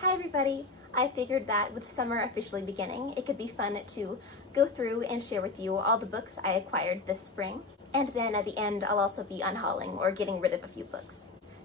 Hi everybody! I figured that with summer officially beginning, it could be fun to go through and share with you all the books I acquired this spring. And then at the end, I'll also be unhauling or getting rid of a few books.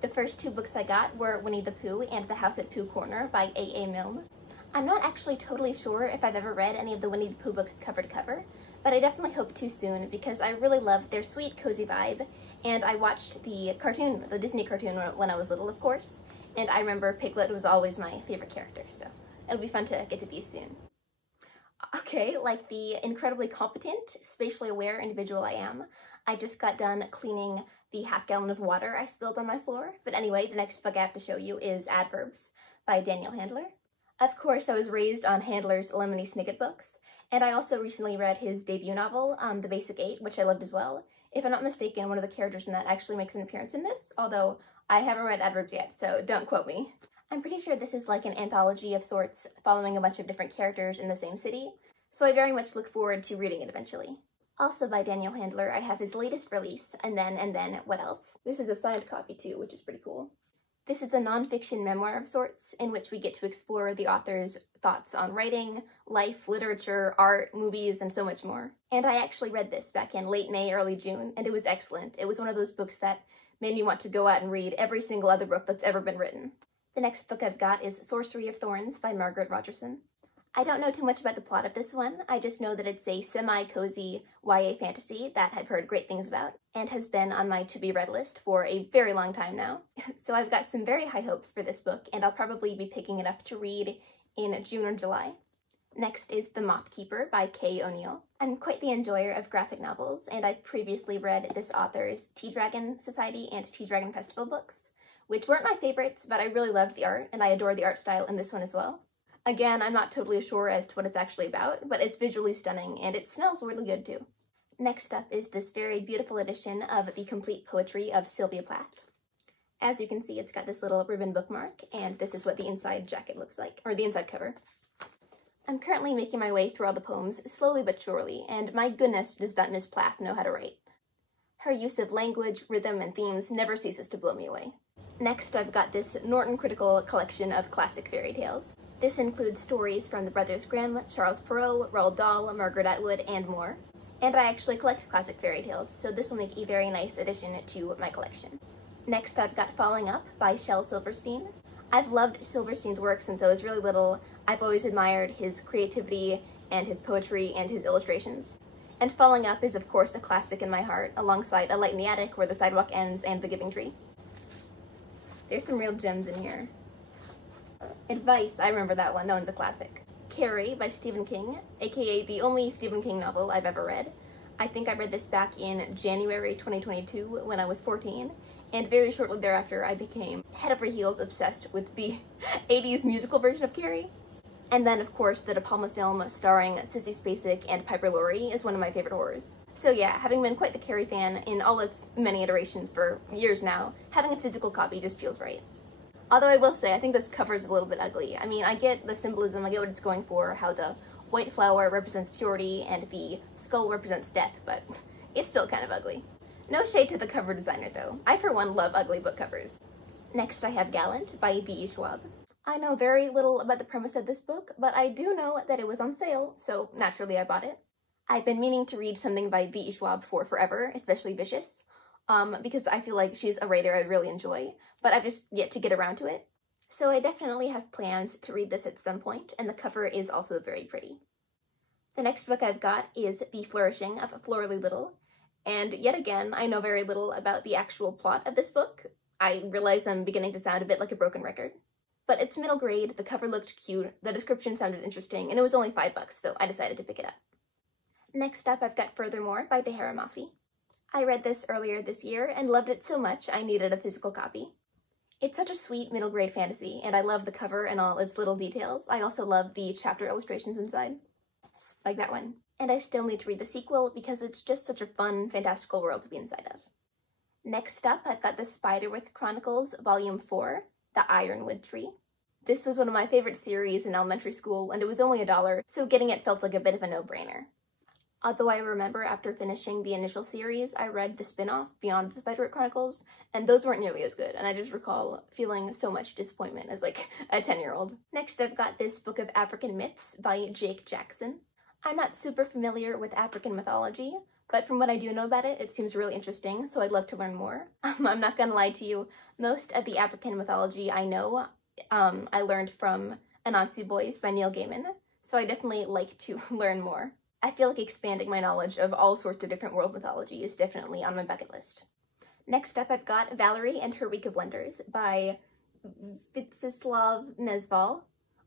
The first two books I got were Winnie the Pooh and The House at Pooh Corner by A.A. Milne. I'm not actually totally sure if I've ever read any of the Winnie the Pooh books cover to cover, but I definitely hope to soon because I really love their sweet, cozy vibe, and I watched the cartoon, the Disney cartoon, when I was little, of course, and I remember Piglet was always my favorite character, so it'll be fun to get to these soon. Okay, like the incredibly competent, spatially aware individual I am, I just got done cleaning the half-gallon of water I spilled on my floor, but anyway, the next book I have to show you is Adverbs by Daniel Handler. Of course, I was raised on Handler's Lemony Snicket books, and I also recently read his debut novel, The Basic Eight, which I loved as well. If I'm not mistaken, one of the characters in that actually makes an appearance in this, although I haven't read Adverbs yet, so don't quote me. I'm pretty sure this is like an anthology of sorts, following a bunch of different characters in the same city, so I very much look forward to reading it eventually. Also by Daniel Handler, I have his latest release, and then, what else? This is a signed copy too, which is pretty cool. This is a nonfiction memoir of sorts, in which we get to explore the author's thoughts on writing, life, literature, art, movies, and so much more. And I actually read this back in late May, early June, and it was excellent. It was one of those books that made me want to go out and read every single other book that's ever been written. The next book I've got is Sorcery of Thorns by Margaret Rogerson. I don't know too much about the plot of this one, I just know that it's a semi-cozy YA fantasy that I've heard great things about, and has been on my to-be-read list for a very long time now. So I've got some very high hopes for this book, and I'll probably be picking it up to read in June or July. Next is The Moth Keeper by Kay O'Neill. I'm quite the enjoyer of graphic novels, and I've previously read this author's Tea Dragon Society and Tea Dragon Festival books, which weren't my favorites, but I really loved the art, and I adore the art style in this one as well. Again, I'm not totally sure as to what it's actually about, but it's visually stunning, and it smells really good too. Next up is this very beautiful edition of The Complete Poetry of Sylvia Plath. As you can see, it's got this little ribbon bookmark, and this is what the inside jacket looks like, or the inside cover. I'm currently making my way through all the poems, slowly but surely, and my goodness does that Miss Plath know how to write. Her use of language, rhythm, and themes never ceases to blow me away. Next, I've got this Norton Critical collection of classic fairy tales. This includes stories from the Brothers Grimm, Charles Perrault, Roald Dahl, Margaret Atwood, and more. And I actually collect classic fairy tales, so this will make a very nice addition to my collection. Next, I've got Falling Up by Shel Silverstein. I've loved Silverstein's work since I was really little. I've always admired his creativity and his poetry and his illustrations. And Falling Up is of course a classic in my heart, alongside A Light in the Attic, Where the Sidewalk Ends, and The Giving Tree. There's some real gems in here. Advice, I remember that one, that one's a classic. Carrie by Stephen King, aka the only Stephen King novel I've ever read. I think I read this back in January 2022 when I was 14, and very shortly thereafter I became head over heels obsessed with the 80s musical version of Carrie. And then of course the De Palma film starring Sissy Spacek and Piper Laurie is one of my favorite horrors. So yeah, having been quite the Carrie fan in all its many iterations for years now, having a physical copy just feels right. Although I will say, I think this cover is a little bit ugly. I mean, I get the symbolism, I get what it's going for, how the white flower represents purity and the skull represents death, but it's still kind of ugly. No shade to the cover designer though. I for one love ugly book covers. Next I have Gallant by V.E. Schwab. I know very little about the premise of this book, but I do know that it was on sale, so naturally I bought it. I've been meaning to read something by V.E. Schwab for forever, especially Vicious, because I feel like she's a writer I really enjoy, but I've just yet to get around to it. So I definitely have plans to read this at some point, and the cover is also very pretty. The next book I've got is The Flourishing of Florally Little, and yet again, I know very little about the actual plot of this book. I realize I'm beginning to sound a bit like a broken record. But it's middle grade, the cover looked cute, the description sounded interesting, and it was only $5, so I decided to pick it up. Next up, I've got Furthermore by Tahira Mafi. I read this earlier this year and loved it so much I needed a physical copy. It's such a sweet middle grade fantasy, and I love the cover and all its little details. I also love the chapter illustrations inside, like that one. And I still need to read the sequel because it's just such a fun, fantastical world to be inside of. Next up, I've got the Spiderwick Chronicles, Volume 4, The Ironwood Tree. This was one of my favorite series in elementary school, and it was only $1, so getting it felt like a bit of a no-brainer. Although I remember after finishing the initial series, I read the spin-off, Beyond the Spiderwick Chronicles, and those weren't nearly as good, and I just recall feeling so much disappointment as like a 10-year-old. Next, I've got this book of African myths by Jake Jackson. I'm not super familiar with African mythology, but from what I do know about it, it seems really interesting, so I'd love to learn more. I'm not gonna lie to you, most of the African mythology I know, I learned from Anansi Boys by Neil Gaiman, so I definitely like to learn more. I feel like expanding my knowledge of all sorts of different world mythology is definitely on my bucket list. Next up, I've got Valerie and Her Week of Wonders by Vyacheslav Nesval.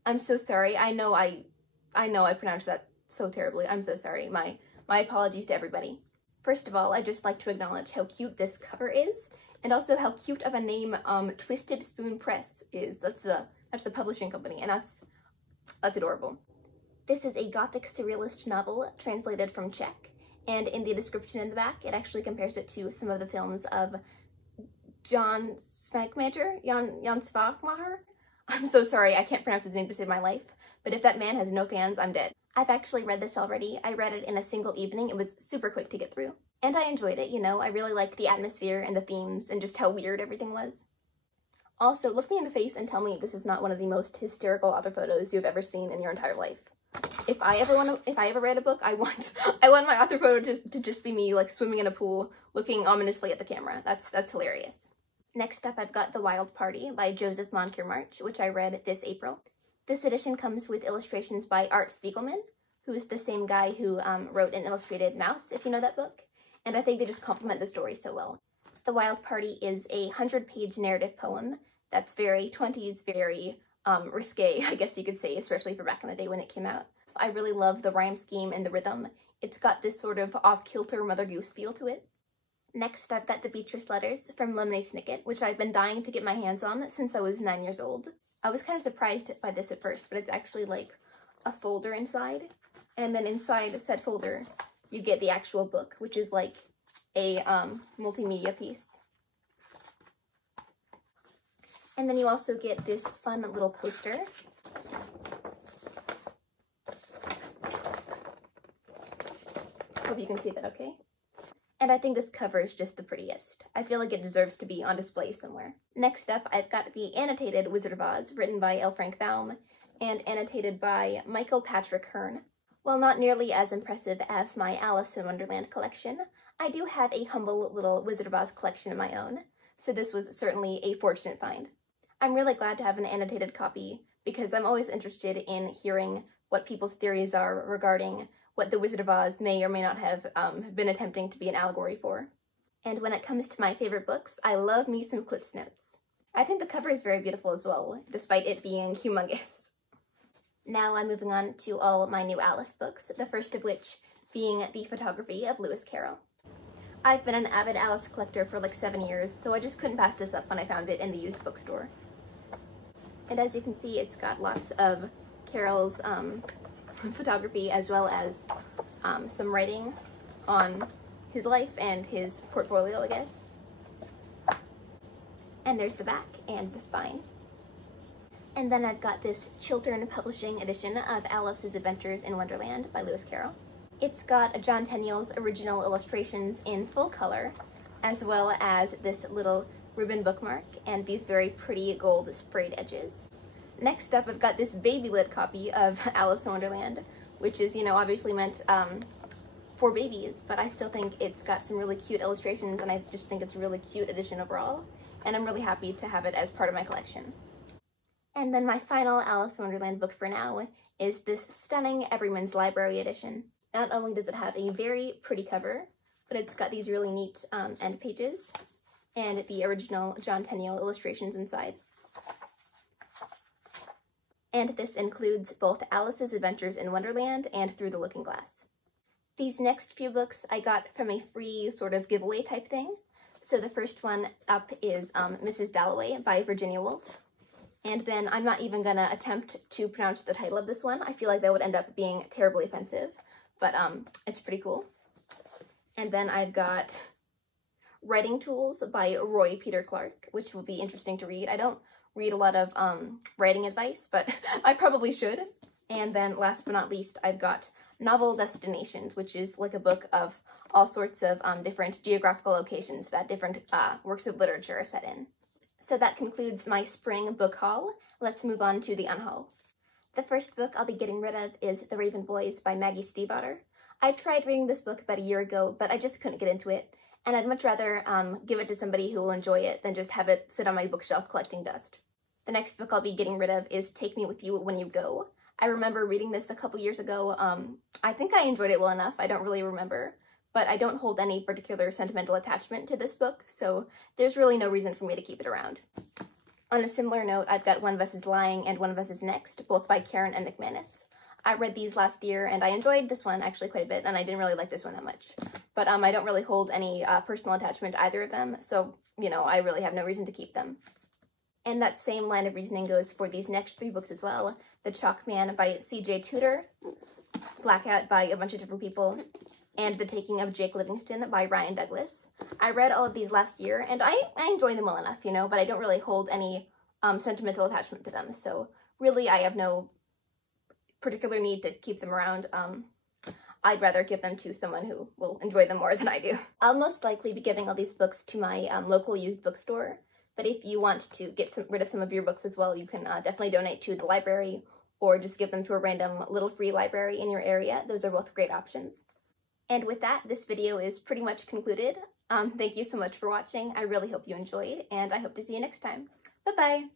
I'm so sorry. I know I pronounced that so terribly. I'm so sorry. My apologies to everybody. First of all, I'd just like to acknowledge how cute this cover is, and also how cute of a name Twisted Spoon Press is. That's the publishing company, and that's adorable. This is a Gothic surrealist novel translated from Czech, and in the description in the back, it actually compares it to some of the films of Jan Svankmajer. I'm so sorry, I can't pronounce his name to save my life, but if that man has no fans, I'm dead. I've actually read this already. I read it in a single evening. It was super quick to get through. And I enjoyed it, you know. I really liked the atmosphere and the themes and just how weird everything was. Also, look me in the face and tell me this is not one of the most hysterical author photos you've ever seen in your entire life. If I ever read a book, I want my author photo to just be me like swimming in a pool, looking ominously at the camera. That's hilarious. Next up, I've got The Wild Party by Joseph Moncure March, which I read this April. This edition comes with illustrations by Art Spiegelman, who's the same guy who wrote and illustrated Mouse, if you know that book, and I think they just complement the story so well. The Wild Party is a 100-page narrative poem that's very 20s, very risque, I guess you could say, especially for back in the day when it came out. I really love the rhyme scheme and the rhythm. It's got this sort of off-kilter Mother Goose feel to it. Next, I've got the Beatrice Letters from Lemonade Snicket, which I've been dying to get my hands on since I was 9 years old. I was kind of surprised by this at first, but it's actually like a folder inside, and then inside said folder, you get the actual book, which is like a multimedia piece. And then you also get this fun little poster. Hope you can see that okay. And I think this cover is just the prettiest. I feel like it deserves to be on display somewhere. Next up, I've got the annotated Wizard of Oz, written by L. Frank Baum, and annotated by Michael Patrick Hearn. While not nearly as impressive as my Alice in Wonderland collection, I do have a humble little Wizard of Oz collection of my own, so this was certainly a fortunate find. I'm really glad to have an annotated copy, because I'm always interested in hearing what people's theories are regarding what the Wizard of Oz may or may not have been attempting to be an allegory for. And when it comes to my favorite books, I love me some Cliff's Notes. I think the cover is very beautiful as well, despite it being humongous. Now I'm moving on to all my new Alice books, the first of which being The Photography of Lewis Carroll. I've been an avid Alice collector for like 7 years, so I just couldn't pass this up when I found it in the used bookstore. And as you can see, it's got lots of Carroll's photography, as well as some writing on his life and his portfolio, I guess. And there's the back and the spine. And then I've got this Chiltern Publishing edition of Alice's Adventures in Wonderland by Lewis Carroll. It's got John Tenniel's original illustrations in full color, as well as this little ribbon bookmark and these very pretty gold sprayed edges. Next up, I've got this baby lid copy of Alice in Wonderland, which is, you know, obviously meant for babies, but I still think it's got some really cute illustrations, and I just think it's a really cute edition overall, and I'm really happy to have it as part of my collection. And then my final Alice in Wonderland book for now is this stunning Everyman's Library edition. Not only does it have a very pretty cover, but it's got these really neat end pages and the original John Tenniel illustrations inside. And this includes both Alice's Adventures in Wonderland and Through the Looking Glass. These next few books I got from a free sort of giveaway type thing. So the first one up is Mrs. Dalloway by Virginia Woolf. And then I'm not even gonna attempt to pronounce the title of this one. I feel like that would end up being terribly offensive, but it's pretty cool. And then I've got Writing Tools by Roy Peter Clark, which will be interesting to read. I don't read a lot of writing advice, but I probably should. And then last but not least, I've got Novel Destinations, which is like a book of all sorts of different geographical locations that different works of literature are set in. So that concludes my spring book haul. Let's move on to the unhaul. The first book I'll be getting rid of is The Raven Boys by Maggie Stiefvater. I tried reading this book about a year ago, but I just couldn't get into it, and I'd much rather give it to somebody who will enjoy it than just have it sit on my bookshelf collecting dust. The next book I'll be getting rid of is Take Me With You When You Go. I remember reading this a couple years ago. I think I enjoyed it well enough, I don't really remember, but I don't hold any particular sentimental attachment to this book, so there's really no reason for me to keep it around. On a similar note, I've got One of Us is Lying and One of Us is Next, both by Karen and McManus. I read these last year, and I enjoyed this one actually quite a bit, and I didn't really like this one that much. But I don't really hold any personal attachment to either of them, so, you know, I really have no reason to keep them. And that same line of reasoning goes for these next three books as well. The Chalk Man by C.J. Tudor, Blackout by a bunch of different people, and The Taking of Jake Livingston by Ryan Douglas. I read all of these last year, and I enjoy them well enough, you know, but I don't really hold any sentimental attachment to them, so really I have no particular need to keep them around. I'd rather give them to someone who will enjoy them more than I do. I'll most likely be giving all these books to my local used bookstore, but if you want to get rid of some of your books as well, you can definitely donate to the library or just give them to a random little free library in your area. Those are both great options. And with that, this video is pretty much concluded. Thank you so much for watching. I really hope you enjoyed, and I hope to see you next time. Bye-bye!